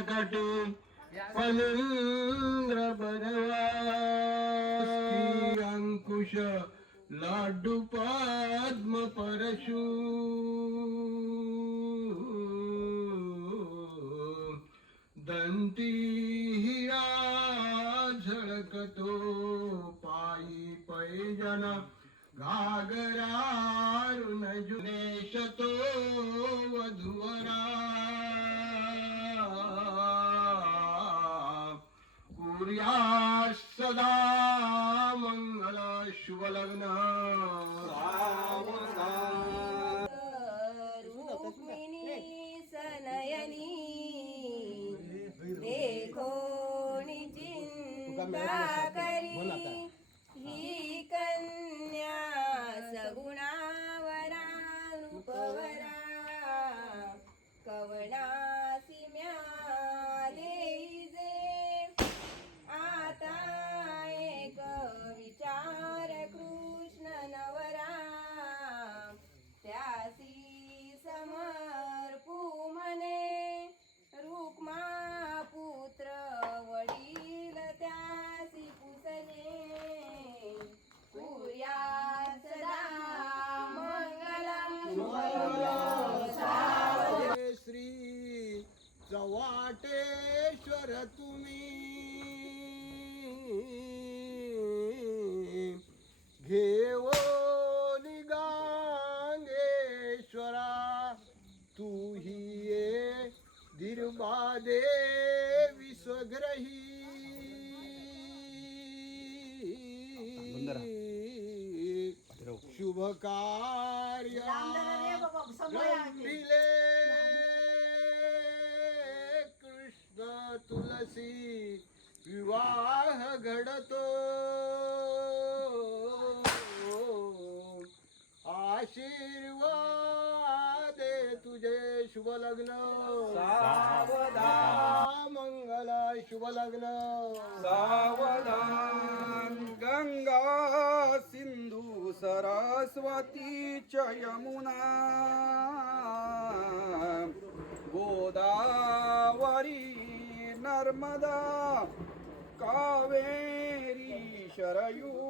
कटे फणींद्र बरवास्ती अंकुश लाडू पद्म परशु. दंती हिरा झळकतो पायी पैजन घागरारुण जुनेश कुर्या सदा मङ्गला शुभ लग्न सनयनी देखोनी चिंता करी दिर्बादे विश्वग्रही. शुभ कार्य कृष्ण तुलसी विवाह घडतो. आशीर्वाद दे तुझे. शुभ लग्न. मंगल शुभ लग्न. सावधान. गंगा सिंधू सरस्वती च यमुना गोदावरी नर्मदा कावेरी शरयू.